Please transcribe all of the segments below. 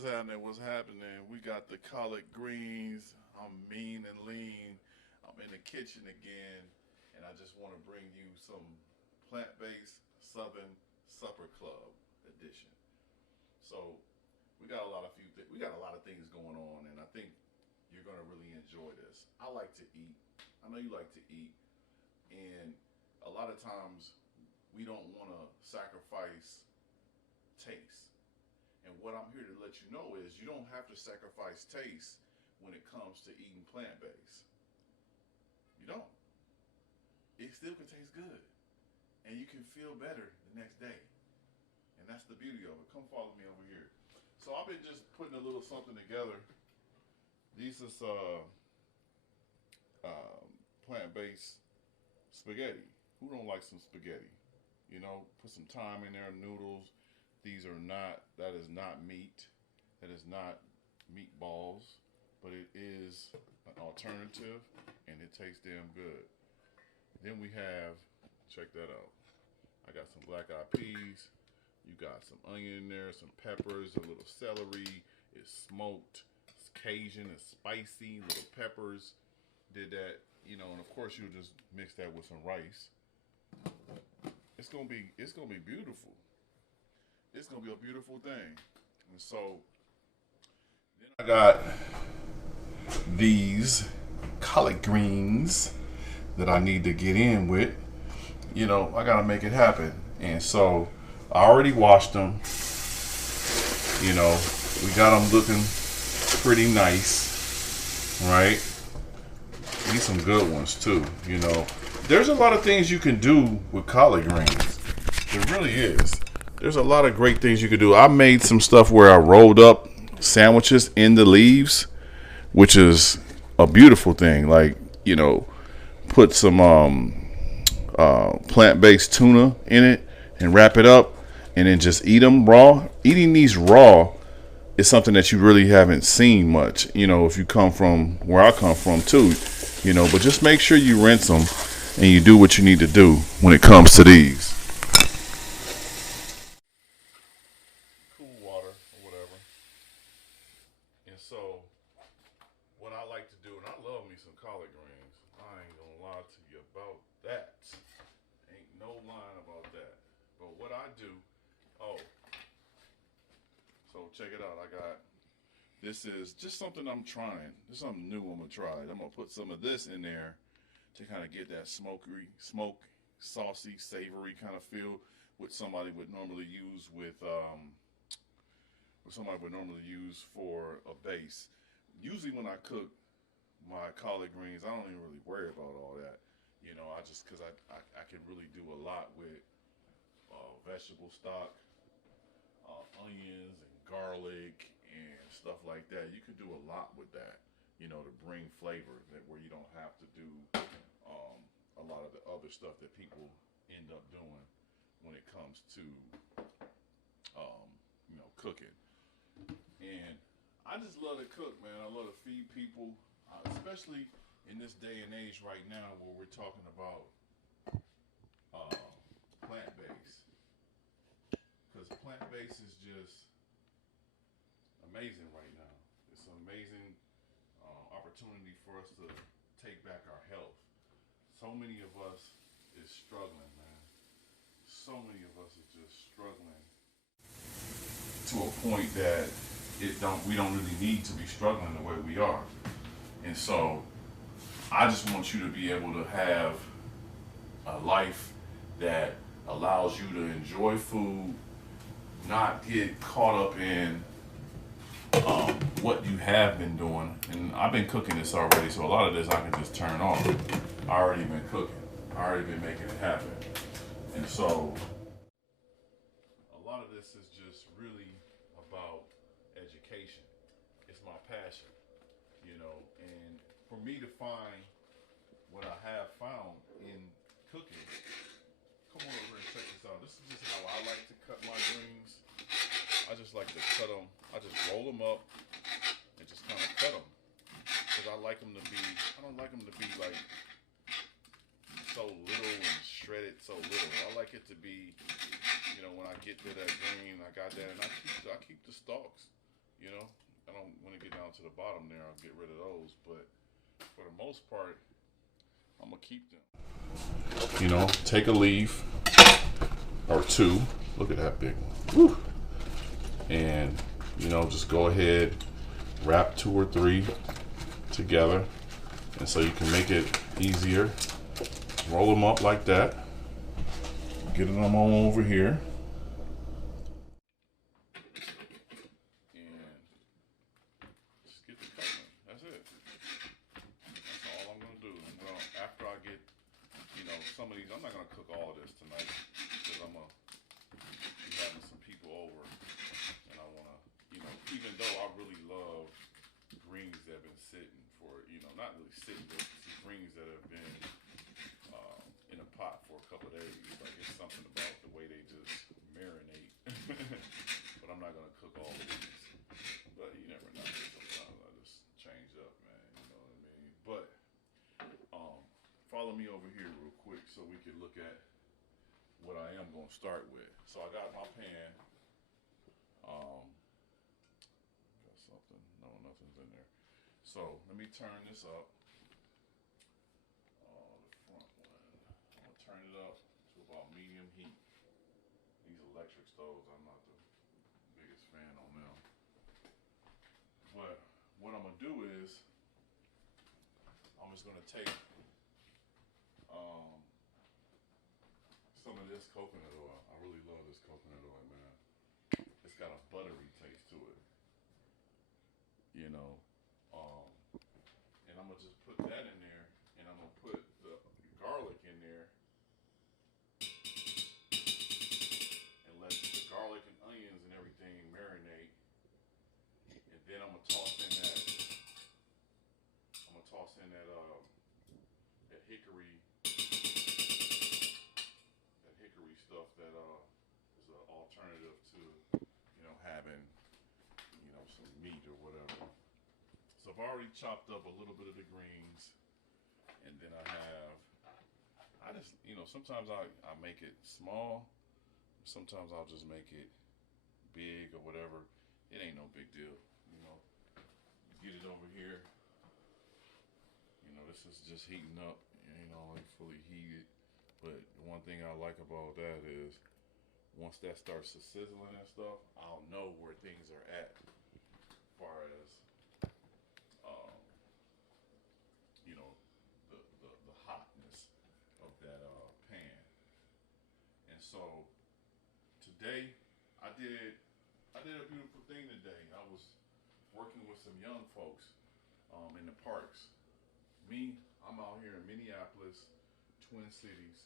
What's happening? What's happening? We got the collard greens. I'm mean and lean. I'm in the kitchen again, and I just want to bring you some plant-based Southern Supper Club edition. So we got we got a lot of things going on, and I think you're gonna really enjoy this. I like to eat. I know you like to eat, and a lot of times we don't want to sacrifice taste. And what I'm here to let you know is you don't have to sacrifice taste when it comes to eating plant based. You don't. It still can taste good. And you can feel better the next day. And that's the beauty of it. Come follow me over here. So I've been just putting a little something together. These is plant based spaghetti. Who don't like some spaghetti? You know, put some thyme in there, noodles. These are not, that is not meat. That is not meatballs, but it is an alternative and it tastes damn good. Then we have, check that out. I got some black eyed peas. You got some onion in there, some peppers, a little celery. It's smoked, it's Cajun, it's spicy, little peppers. Did that, you know, and of course you just mix that with some rice. It's gonna be beautiful. It's gonna be a beautiful thing. And so then I got these collard greens that I need to get in with. You know, I gotta make it happen. And so I already washed them. You know, we got them looking pretty nice, right? These some good ones too. You know, there's a lot of things you can do with collard greens. There really is. There's a lot of great things you could do. I made some stuff where I rolled up sandwiches in the leaves, which is a beautiful thing. Like, you know, put some plant-based tuna in it and wrap it up and then just eat them raw. Eating these raw is something that you really haven't seen much, you know, if you come from where I come from too, you know, but just make sure you rinse them and you do what you need to do when it comes to these. Cool water or whatever. And so what I like to do, and I love me some collard greens. I ain't gonna lie to you about that. Ain't no line about that. But what I do, oh, so check it out. I got, this is just something I'm trying. This is something new I'm gonna try. I'm gonna put some of this in there to kind of get that saucy, savory kind of feel, what somebody would normally use for a base. Usually when I cook my collard greens, I don't even really worry about all that. You know, I just, because I can really do a lot with vegetable stock, onions and garlic and stuff like that. You can do a lot with that, you know, to bring flavor that where you don't have to do a lot of the other stuff that people end up doing when it comes to you know, cooking. And I just love to cook, man. I love to feed people, especially in this day and age right now where we're talking about plant-based. Because plant-based is just amazing right now. It's an amazing opportunity for us to take back our health. So many of us is struggling, man. So many of us is just struggling to a point that we don't really need to be struggling the way we are. And so I just want you to be able to have a life that allows you to enjoy food, not get caught up in what you have been doing. And I've been cooking this already, so a lot of this I can just turn off. I already been cooking. I already been making it happen. And so a lot of this is just really about education. It's my passion, you know, and for me to find what I have found in cooking, come on over and check this out. This is just how I like to cut my greens. I just like to cut them. I just roll them up and just kind of cut them. Because I like them to be, I don't like them to be like so little and shredded so little. I like it to be, you know, when I get to that green, I got that, and I keep the stalks. You know, I don't want to get down to the bottom there. I'll get rid of those, but for the most part, I'm gonna keep them. You know, take a leaf or two. Look at that big one. Woo. And you know, just go ahead, wrap 2 or 3 together, and so you can make it easier. Roll them up like that. Get them on over here. And just get the cutting. That's it. That's all I'm going to do. Well, after I get, you know, some of these, I'm not going to cook all of this tonight because I'm going to be having some people over. And I want to, you know, even though I really love greens that have been sitting for, you know, not really sitting, but some greens that have been in a pot for a couple of days. Like, it's something about the way they just marinate. But I'm not gonna cook all of these. But you never know. Sometimes I just change up, man. You know what I mean? But follow me over here real quick so we can look at what I am gonna start with. So I got my pan. Got something? No, nothing's in there. So let me turn this up. Turn it up to about medium heat. These electric stoves, I'm not the biggest fan on them. But what I'm gonna do is, I'm just gonna take some of this coconut oil. I really love this coconut oil, man. It's got a buttery taste to it. You know, and I'm gonna just put that in there, and I'm gonna put the garlic in there. Let the garlic and onions and everything marinate, and then I'm gonna toss in that hickory stuff that is an alternative to, you know, having, you know, some meat or whatever. So I've already chopped up a little bit of the greens, and then I just, you know, sometimes I make it small. Sometimes I'll just make it big or whatever. It ain't no big deal, you know. Get it over here. You know, this is just heating up, you know, like fully heated. But one thing I like about that is once that starts to sizzling and stuff, I'll know where things are at as far as, you know, the hotness of that pan. And so today, I did a beautiful thing today. I was working with some young folks in the parks. I'm out here in Minneapolis, Twin Cities,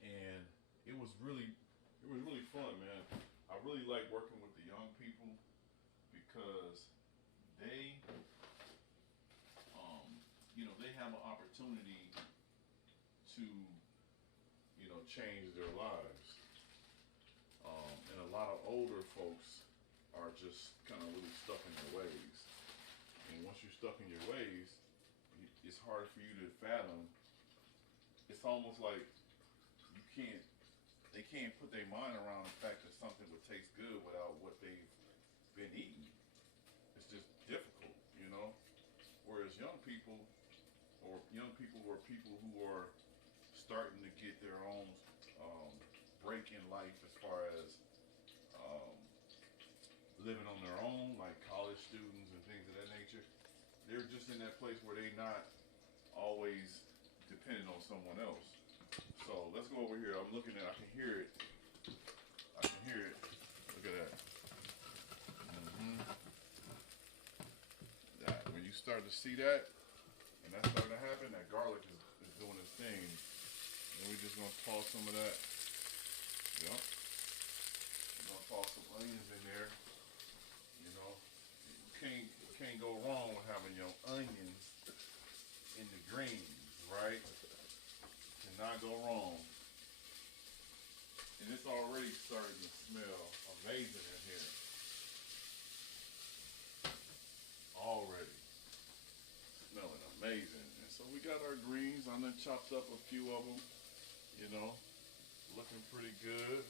and it was really fun, man. I really like working with the young people because they, you know, they have an opportunity to, you know, change their lives. And a lot of older folks are just kind of really stuck in their ways. And once you're stuck in your ways, it's hard for you to fathom. It's almost like they can't put their mind around the fact that something would taste good without what they've been eating. It's just difficult, you know? Whereas young people or people who are starting to get their own break in life as far as living on their own, like college students and things of that nature, they're just in that place where they're not always dependent on someone else. So let's go over here. I'm looking at, I can hear it. Look at that. That. When you start to see that, and that's starting to happen, that garlic is doing its thing. And we're just gonna toss some of that. Yep. We're gonna toss some onions in there. You know, you can't go wrong with having your onions in the greens, right? Cannot go wrong. And it's already starting to smell amazing in here. Already smelling amazing. And so we got our greens. I done chopped up a few of them. You know, looking pretty good.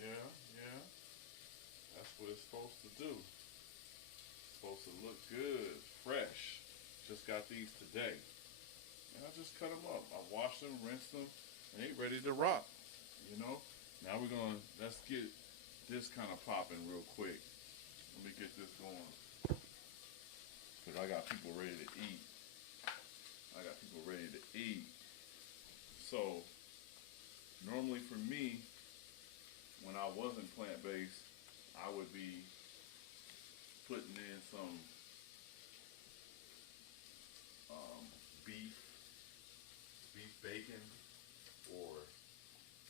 Yeah. That's what it's supposed to do. supposed to look good, fresh. Just got these today. And I just cut them up. I washed them, rinsed them, and they ready to rock. You know? Now let's get this kind of popping real quick. Let me get this going. Because I got people ready to eat. So, normally for me, when I wasn't plant-based, I would be putting in some beef bacon, or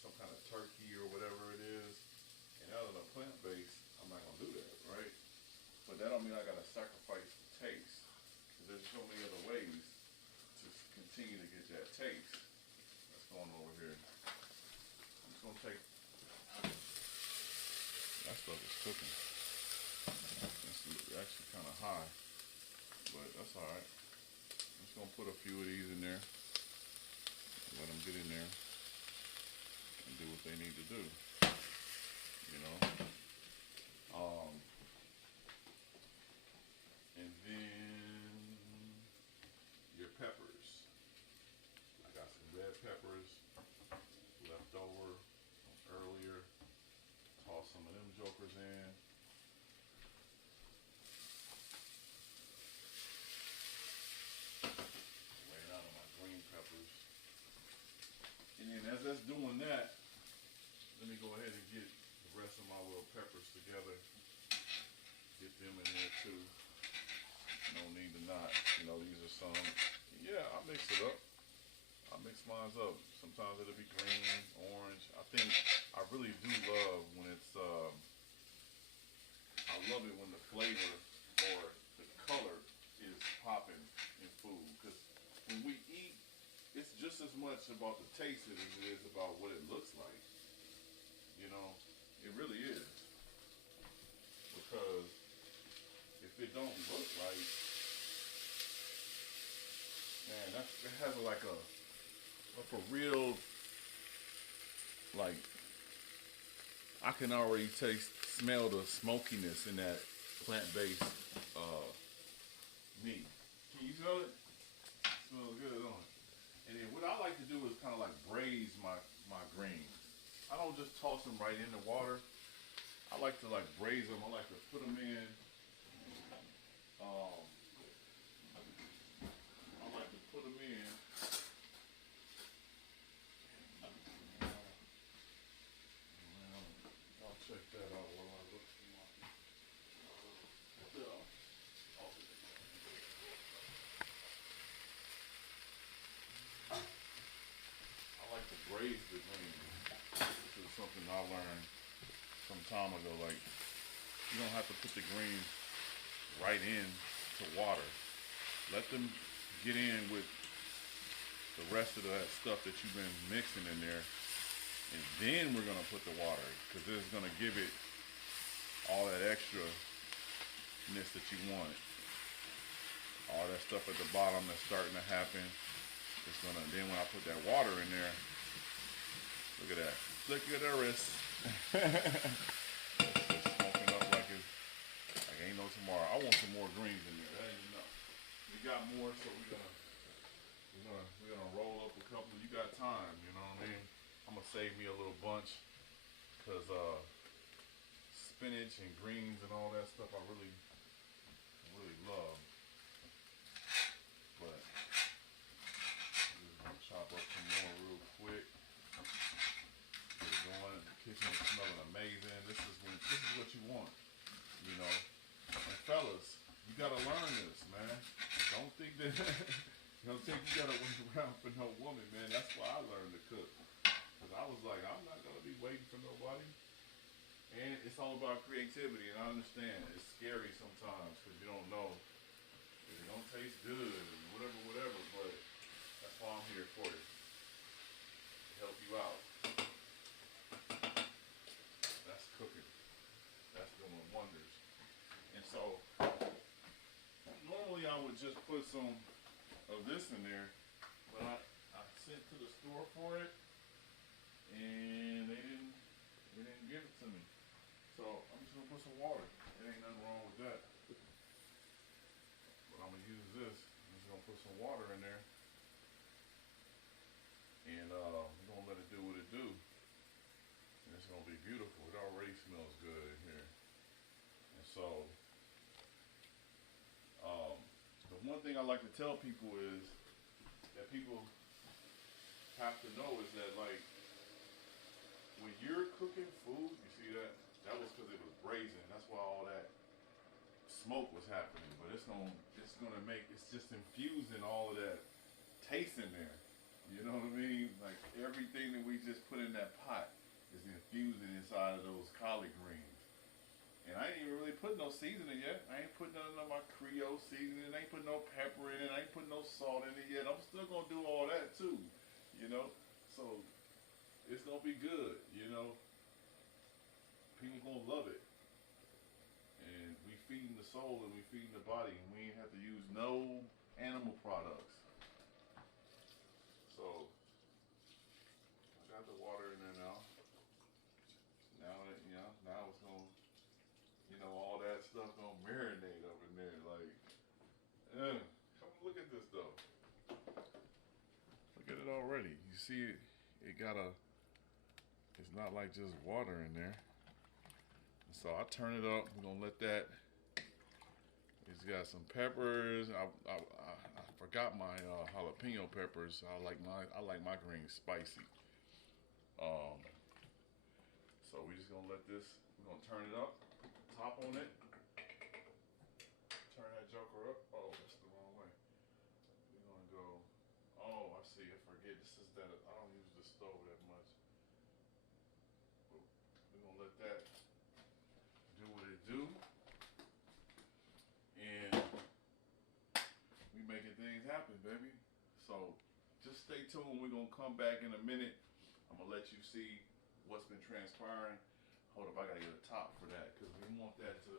some kind of turkey or whatever it is. And out of the plant-based, I'm not gonna do that, right? But that don't mean I gotta sacrifice the taste, because there's so many other ways to continue to get that taste. That's going over here. I'm just gonna take, that stuff is cooking. It's actually kind of high, but that's all right. I'm just gonna put a few of these in there. Let them get in there and do what they need to do, you know. And then your peppers. I got some red peppers left over from earlier. Toss some of them jokers in. Laying out of my green peppers. And then as that's doing that, let me go ahead and get the rest of my little peppers together. Get them in there too. No need to not, these are some. Yeah, I mix it up. I mix mine up. Sometimes it'll be green, orange. I really do love when it's, I love it when the flavor or the color is popping in food. Because when we eat, it's just as much about the taste as it is about what it looks like. It really is. Because if it don't look right, man, it has like a real, like, I can already smell the smokiness in that plant-based meat. Can you smell it? It smells good, don't it? And then what I like to do is kind of like braise my greens. I don't just toss them right in the water. I like to like braise them. I like to put them in. I like to put them in. I'll check that out while I look for my. I like to braise the greens. This is something I learned some time ago. Like, you don't have to put the greens right in to water. Let them get in with the rest of that stuff that you've been mixing in there, and then we're gonna put the water, because this is gonna give it all that extraness that you want. All that stuff at the bottom that's starting to happen. It's gonna, then when I put that water in there, look at that. Look at the wrist. It's just smoking up like ain't no tomorrow. I want some more greens in there. That ain't enough. We got more, so we're gonna roll up a couple. You got time, you know what I mean? I'm gonna save me a little bunch, cause spinach and greens and all that stuff I really love. But I'm just gonna chop up some more real quick. Get it going. The kitchen is smelling amazing. This is what you want, you know. And fellas, you gotta learn this, man. Don't think that you gotta wait around for no woman, man. That's why I learned to cook. Cause I was like, I'm not gonna be waiting for nobody. And it's all about creativity, and I understand it's scary sometimes because you don't know if it don't taste good, whatever. But that's why I'm here for you, to help you out. That's cooking. That's doing wonders. And so normally I would just put some of this in there, but I sent to the store for it, and they didn't give it to me. So I'm just gonna put some water. There ain't nothing wrong with that. put some water in there, and we're gonna let it do what it do. And it's gonna be beautiful. It already smells good in here. And so, the one thing I like to tell people is that people have to know is that, like, when you're cooking food, you see that? That was because it was braising. That's why all that smoke was happening. But it's gonna make, it's just infusing all of that taste in there. You know what I mean? Like, everything that we just put in that pot is infusing inside of those collard greens. And I ain't even really put no seasoning yet. I ain't put none of my Creole seasoning. I ain't put no pepper in it. I ain't put no salt in it yet. I'm still gonna do all that too, you know? So it's gonna be good, you know? People gonna love it. And we feeding the soul and we feeding the body, and we ain't have to use no animal products. So I got the water in there now. Now that, you know, now it's gonna, you know, all that stuff gonna marinate up in there. Like, come look at this though. Look at it already. You see it? It got a. It's not like just water in there. So I turn it up. We're gonna let that. It's got some peppers. I forgot my jalapeno peppers. I like my greens spicy. So we just gonna let this. We're gonna turn it up. Top on it. Turn that joker up. Oh, that's the wrong way. We're gonna go. Oh, I see. I forget. This is that. I don't use the stove that much. We're gonna let that do what it do, and we making things happen, baby. So just stay tuned. We're gonna come back in a minute. I'm gonna let you see what's been transpiring. Hold up, I gotta get a top for that because we want that to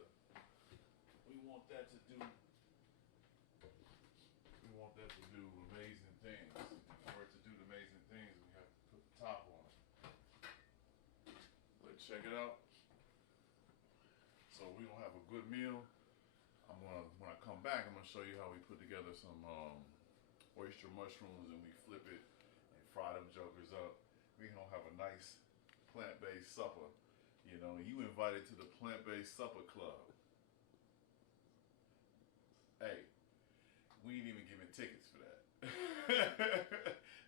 do amazing things. And for it to do amazing things, we have to put the top on it. Let's check it out. So we gonna have a good meal. When I come back, I'm gonna show you how we put together some oyster mushrooms and we flip it and fry them jokers up. We gonna have a nice plant-based supper. You know, you invited to the Plant-Based Supper Club. Hey, we ain't even giving tickets for that.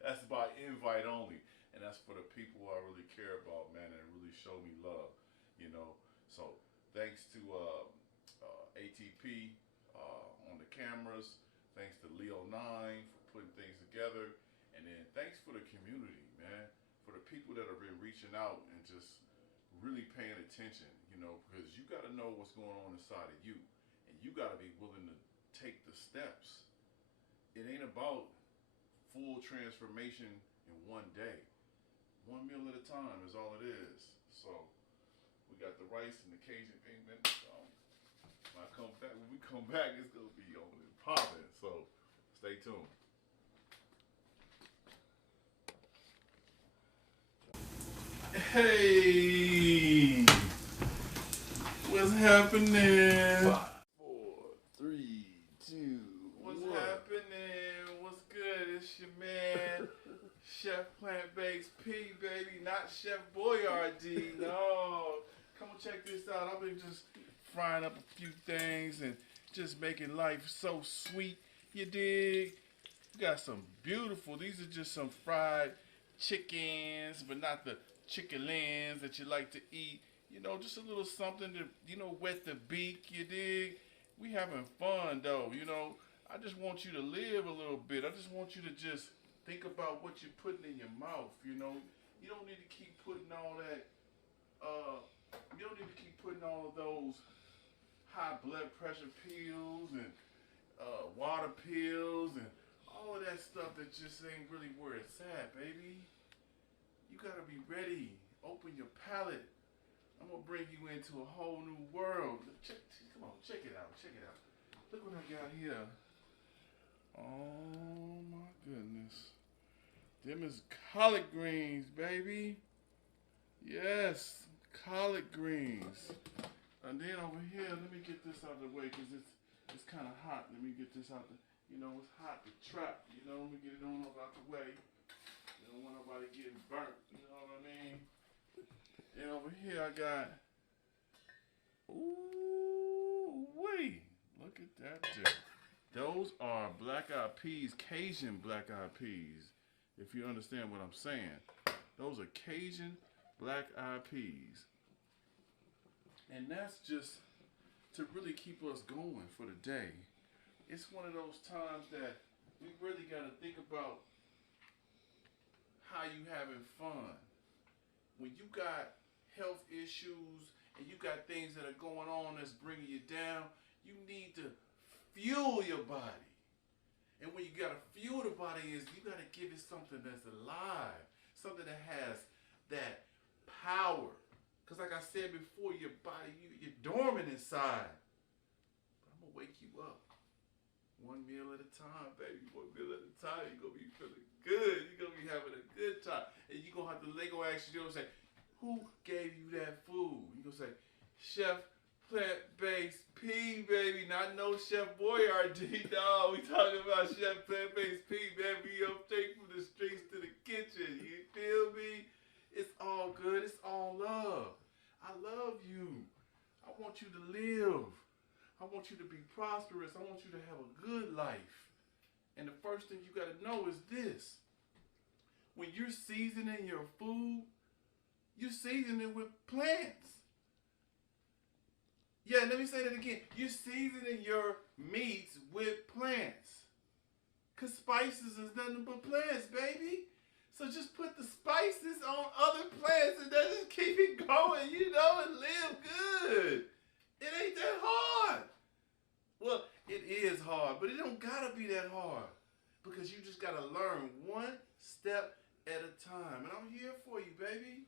That's by invite only. And that's for the people I really care about, man, and really show me love, you know. So thanks to ATP on the cameras. Thanks to Leo9 for putting things together. And then thanks for the community, man. For the people that have been reaching out and just really paying attention, you know, because you got to know what's going on inside of you. And you got to be willing to take the steps. It ain't about full transformation in one day. One meal at a time is all it is. So we got the rice and the Cajun pigment. When we come back, it's gonna be on and popping. So stay tuned. Hey, what's happening? 5, 4, 3, 2. What's happening? What's good? It's your man, Chef Plant-Based P, baby, not Chef Boyardee. No, come on, check this out. I've been just frying up a few things and just making life so sweet. You dig? We got some beautiful. These are just some fried chickens, but not the chicken-lins that you like to eat. You know, just a little something to, you know, wet the beak, you dig? We having fun, though, you know. I just want you to live a little bit. I just want you to just think about what you're putting in your mouth, you know. You don't need to keep putting all that, you don't need to keep putting all of those high blood pressure pills and water pills and all of that stuff that just ain't really where it's at, baby. You gotta be ready. Open your palate. I'm gonna bring you into a whole new world. Come on, check it out. Check it out. Look what I got here. Oh my goodness. Them is collard greens, baby. Yes, collard greens. And then over here, let me get this out of the way because it's kind of hot. Let me get this out. You know, it's hot to trap. You know, let me get it on up out the way. You don't want nobody getting burnt. You know what I mean? And over here I got, ooh wait, look at that there. Those are black-eyed peas, Cajun black-eyed peas. If you understand what I'm saying, those are Cajun black-eyed peas, and that's just to really keep us going for the day. It's one of those times that we really got to think about how you having fun. When you got health issues and you got things that are going on that's bringing you down, you need to fuel your body. And when you got to fuel the body is you got to give it something that's alive, something that has that power. Because like I said before, your body, you're dormant inside. But I'm going to wake you up. One meal at a time, baby. One meal at a time. You're going to be feeling good. You're going to be having a good time. And you're going to have to Lego ask you and say, who gave you that food? You're going to say, Chef Plant-Based P, baby. Not no Chef Boyardee, dog. We talking about Chef Plant-Based P, baby. I'm straight from the streets to the kitchen. You feel me? It's all good. It's all love. I love you. I want you to live. I want you to be prosperous. I want you to have a good life. And the first thing you got to know is this. When you're seasoning your food, you season it with plants. Yeah, let me say that again. You're seasoning your meats with plants. Because spices is nothing but plants, baby. So just put the spices on other plants and then just keep it going, you know, and live good. It ain't that hard. Well, it is hard, but it don't gotta be that hard. Because you just gotta learn one step at a time. And I'm here for you, baby.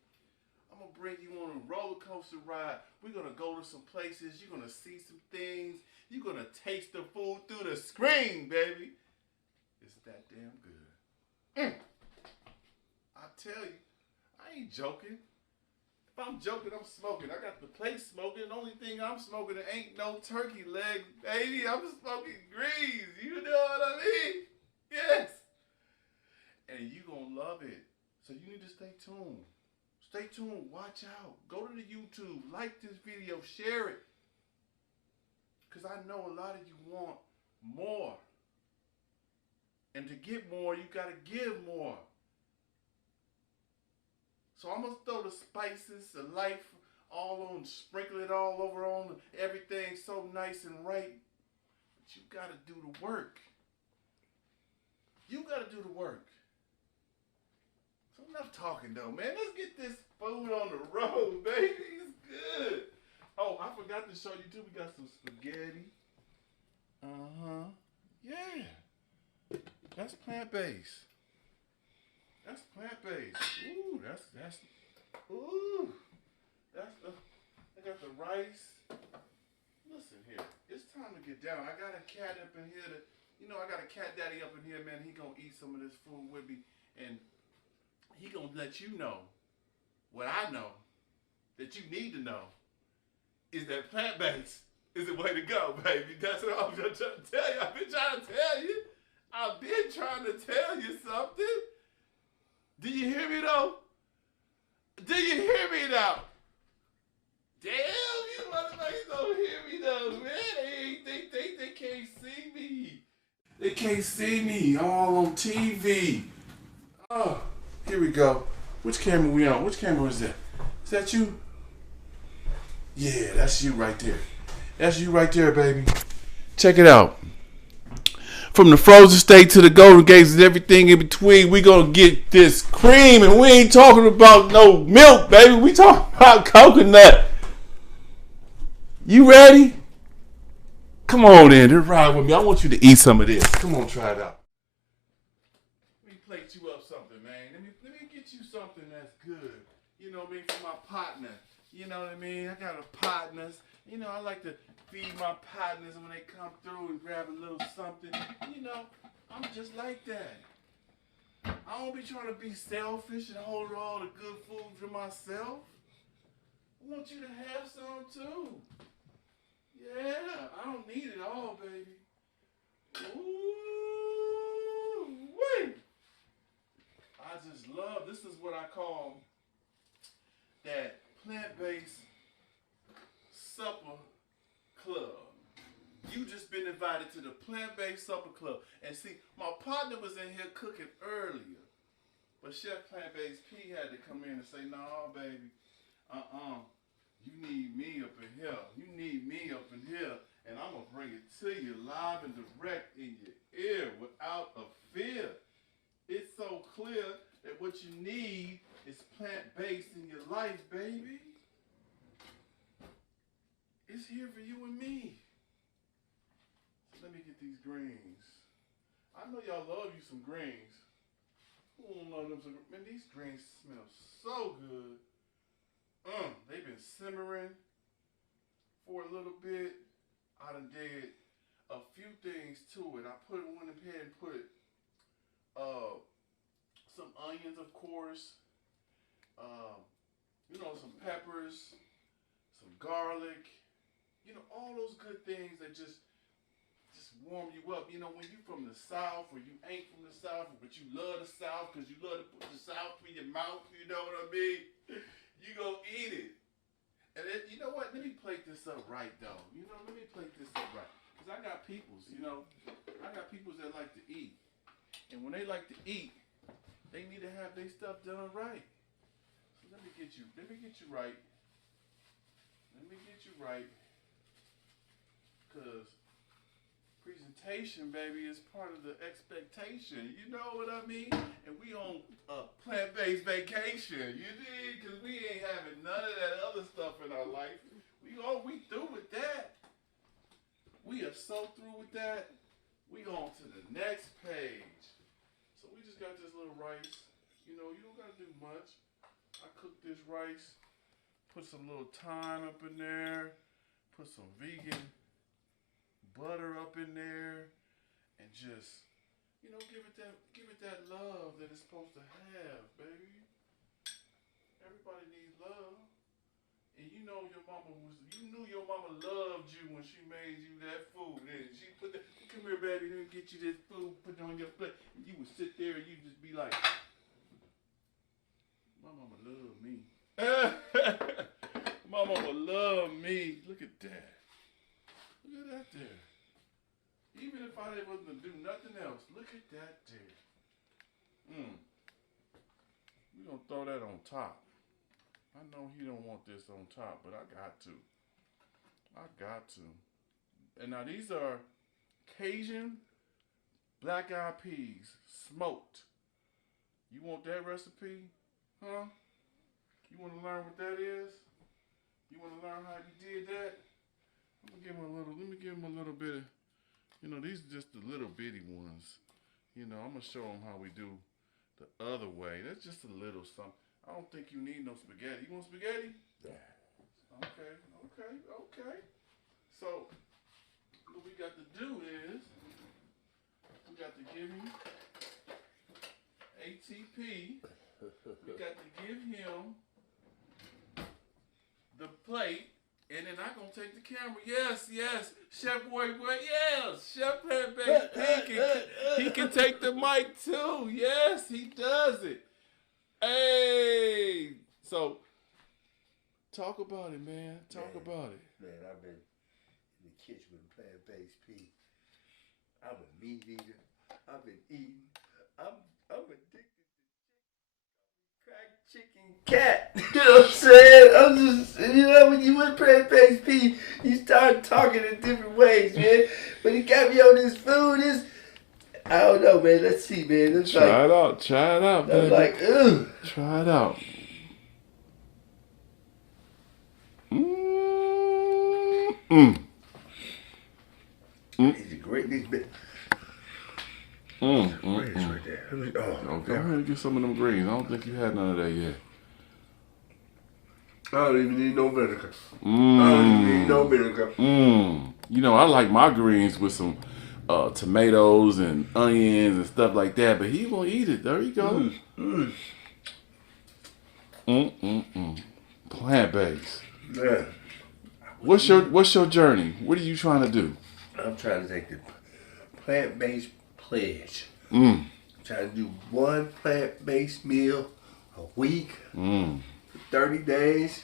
I'm gonna bring you on a roller coaster ride. We're gonna go to some places. You're gonna see some things. You're gonna taste the food through the screen, baby. It's that damn good. I tell you, I ain't joking. If I'm joking, I'm smoking. I got the plate smoking. The only thing I'm smoking ain't no turkey leg, baby. I'm smoking grease. You know what I mean? Yes. And you gonna love it. So you need to stay tuned. Stay tuned. Watch out. Go to the YouTube. Like this video. Share it. Because I know a lot of you want more. And to get more, you got to give more. So I'm going to throw the spices, the life all on, sprinkle it all over on everything so nice and right. But you got to do the work. You got to do the work. So enough talking though, man. Let's get this food on the road, baby. It's good. Oh, I forgot to show you too. We got some spaghetti. Yeah. That's plant-based. That's plant-based. Ooh, that's I got the rice. Listen here, it's time to get down. I got a cat up in here I got a cat daddy up in here, man. He gonna eat some of this food with me, and he gonna let you know what I know that you need to know is that plant-based is the way to go, baby. That's what I'm trying to tell you. I've been trying to tell you. I've been trying to tell you something. Do you hear me though? Do you hear me now? Damn, you motherfuckers don't hear me though, man. They can't see me. They can't see me all on TV. Oh, here we go. Which camera we on? Which camera is that? Is that you? Yeah, that's you right there. That's you right there, baby. Check it out. From the frozen state to the Golden Gates and everything in between, we gonna get this cream, and we ain't talking about no milk, baby. We talking about coconut. You ready? Come on in and ride with me. I want you to eat some of this. Come on, try it out. Let me plate you up something, man. Let me get you something that's good. You know what I mean? For my partner. You know what I mean? I got a partners. You know, I like to feed my partners when they come through and grab a little something. You know, I'm just like that. I don't be trying to be selfish and hold all the good food for myself. I want you to have some too. Yeah, I don't need it all, baby. Ooh. invited to the Plant-Based Supper Club. And see, my partner was in here cooking earlier. But Chef Plant-Based P had to come in and say, "No, baby, you need me up in here. You need me up in here. And I'm going to bring it to you live and direct in your ear without a fear. It's so clear that what you need is plant-based in your life, baby. It's here for you and me." So let me get these greens. I know y'all love you some greens. Who don't love them some? Man, these greens smell so good. They've been simmering for a little bit. I done did a few things to it. I went ahead and put some onions, of course. Some peppers, some garlic. All those good things that just warm you up. When you from the South or you ain't from the South, but you love the South because you love to put the South in your mouth, you know what I mean? You gonna eat it. And then, you know what? Let me plate this up right, though. Let me plate this up right. Because I got peoples, I got peoples that like to eat. And when they like to eat, they need to have their stuff done right. So let me get you right. Let me get you right. Because presentation, baby, is part of the expectation. You know what I mean? And we on a plant-based vacation. You dig? Because we ain't having none of that other stuff in our life. We through with that. We are so through with that. We on to the next page. So we just got this little rice. You don't got to do much. I cooked this rice. Put some little thyme up in there. Put some vegan butter up in there, and just give it that love that it's supposed to have, baby. Everybody needs love, and you knew your mama loved you when she made you that food. And she put that, "Come here, baby, let me get you this food, put it on your plate." And you would sit there and you just be like, "My mama loved me." My mama loved me. Look at that. Look at that there. Even if I wasn't to do nothing else, look at that there. We're going to throw that on top. I know he don't want this on top, but I got to. And now these are Cajun black-eyed peas, smoked. You want that recipe? Huh? You want to learn what that is? You want to learn how you did that? Let me give him a little bit of, these are just the little bitty ones. I'm going to show them how we do the other way. That's just a little something. I don't think you need no spaghetti. You want spaghetti? Yeah. Okay. So, what we got to do is, we got to give him ATP. We got to give him the plate. And then I'm going to take the camera. Yes. Chef Boy, yes. Chef Plant-Based, he can take the mic too. Yes, he does it. Hey. So, talk about it, man. Talk about it. Man, I've been in the kitchen with Plant-Based P. I'm a meat eater. I've been eating. I'm addicted to cracked chicken cat. You know what I'm saying? I'm just, when you went Plant-Based P, you start talking in different ways, man. But he got me on this food. I don't know, man. Let's see, man. It's Try it out, man. I'm like, ugh. Try it out. He's a great bit. Greens right there. Okay, go ahead and get some of them greens. I don't think you had none of that yet. I don't even need no vinegar. I don't even need no vinegar. I like my greens with some tomatoes and onions and stuff like that, but he won't eat it. There you go. Plant-based. Yeah. What's your journey? What are you trying to do? I'm trying to take the plant-based pledge. I'm trying to do one plant-based meal a week for 30 days.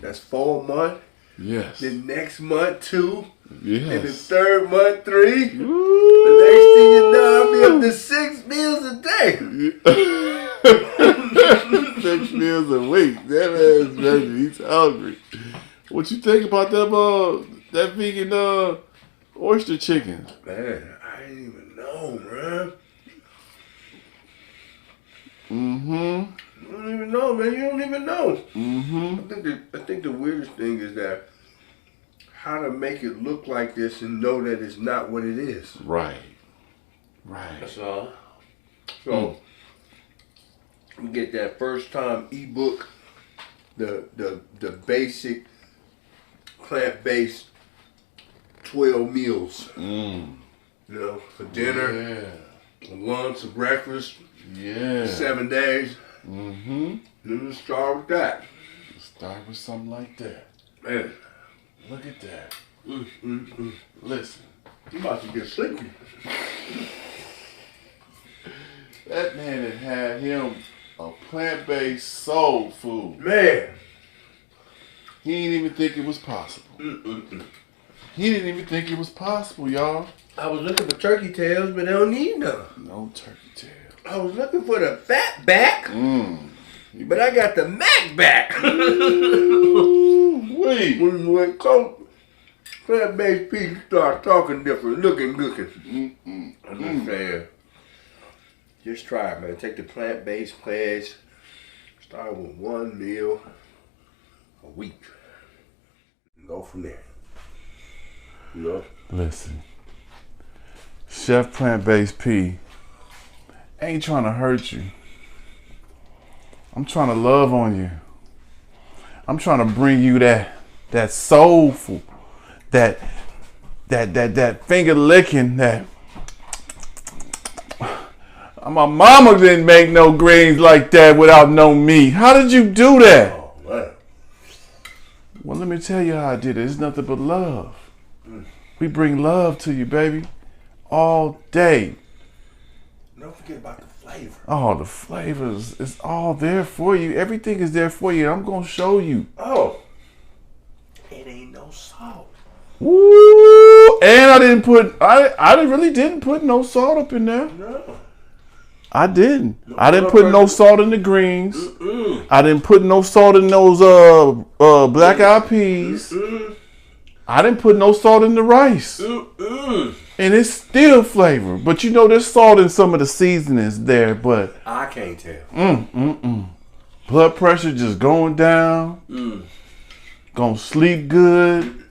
That's 4 months. Yes. The next month 2. Yes. And the third month 3. Ooh. The next thing you know, I'll be up to 6 meals a day. 6 meals a week. That man's ready. He's hungry. What you think about that vegan oyster chicken? Man, I didn't even know, man. Mm-hmm. You don't even know, man. You don't even know. Mm-hmm. I think the weirdest thing is that how to make it look like this and know that it's not what it is. Right. Right. That's all. So we get that first time ebook, the basic plant-based 12 meals. Mm. You know, for dinner, for lunch, for breakfast. Yeah. 7 days. Mm-hmm. Then we start with that. Start with something like that. Man. Look at that. Listen. You about to get sleepy. That man had him a plant-based soul food. Man. He didn't even think it was possible. He didn't even think it was possible, y'all. I was looking for turkey tails, but they don't need none. No turkey tails. I was looking for the fat back, but I got the Mac back. Wait. When it comes plant-based people start talking different, looking. I'm just saying. Just try it, man. Take the plant-based pledge. Start with 1 meal a week. And go from there. You know? Listen. Chef Plant-Based P ain't trying to hurt you. I'm trying to love on you. I'm trying to bring you that soulful, that finger licking, that my mama didn't make no greens like that without no meat. How did you do that? Oh, man. Well, let me tell you how I did it. It's nothing but love. We bring love to you, baby, all day. Don't forget about the flavor. Oh, the flavors, it's all there for you. Everything is there for you. I'm going to show you. Oh. It ain't no salt. Woo! And I really didn't put no salt up in there. No. I didn't. I didn't put no salt in the greens. I didn't put no salt in those black eyed peas. I didn't put no salt in the rice. And it's still flavor. But you know there's salt in some of the seasonings there, but I can't tell. Blood pressure just going down. Gonna sleep good.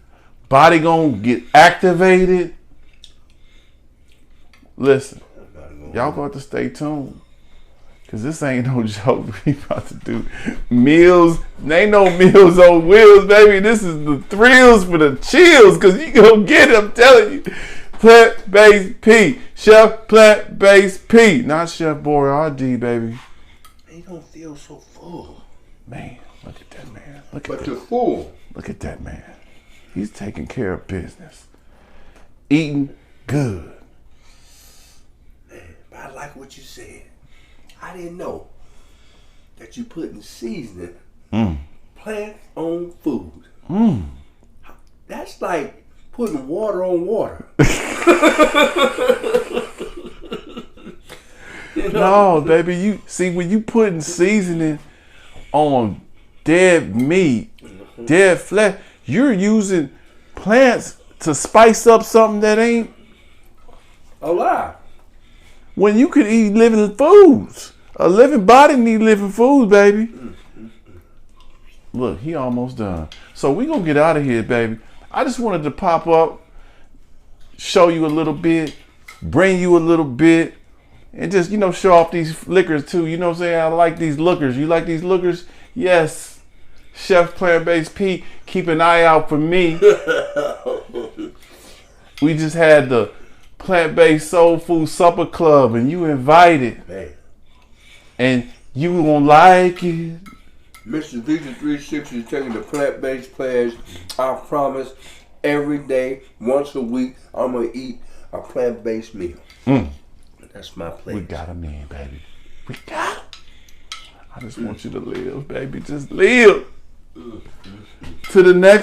Body gonna get activated. Listen, y'all got to stay tuned. Cause this ain't no joke. We about to do meals. Ain't no meals on wheels, baby. This is the thrills for the chills. Cause you gonna get it, I'm telling you. Plant-Based P. Chef Plant-Based P. Not Chef Boyardee, baby. They don't feel so full. Man, look at that man. Look But at the that. full. Look at that man. He's taking care of business. Eating good. Man, but I like what you said. I didn't know that you put in seasoning plant-owned food. That's like putting water on water. You know? No, baby. You see when you putting seasoning on dead meat, dead flesh, you're using plants to spice up something that ain't alive. When you could eat living foods. A living body need living foods, baby. Look, he almost done. So we gonna get out of here, baby. I just wanted to pop up, show you a little bit, bring you a little bit, and just, show off these liquors too. You know what I'm saying? I like these lookers. You like these lookers? Yes. Chef Plant-Based P, keep an eye out for me. We just had the Plant-Based Soul Food Supper Club, and you invited. Man. And you gonna like it. Mr. Vision 360 is taking the plant-based pledge. I promise every day, once a week, I'm going to eat a plant-based meal. That's my pledge. We got him in, baby. We got him. I just want you to live, baby. Just live. To the next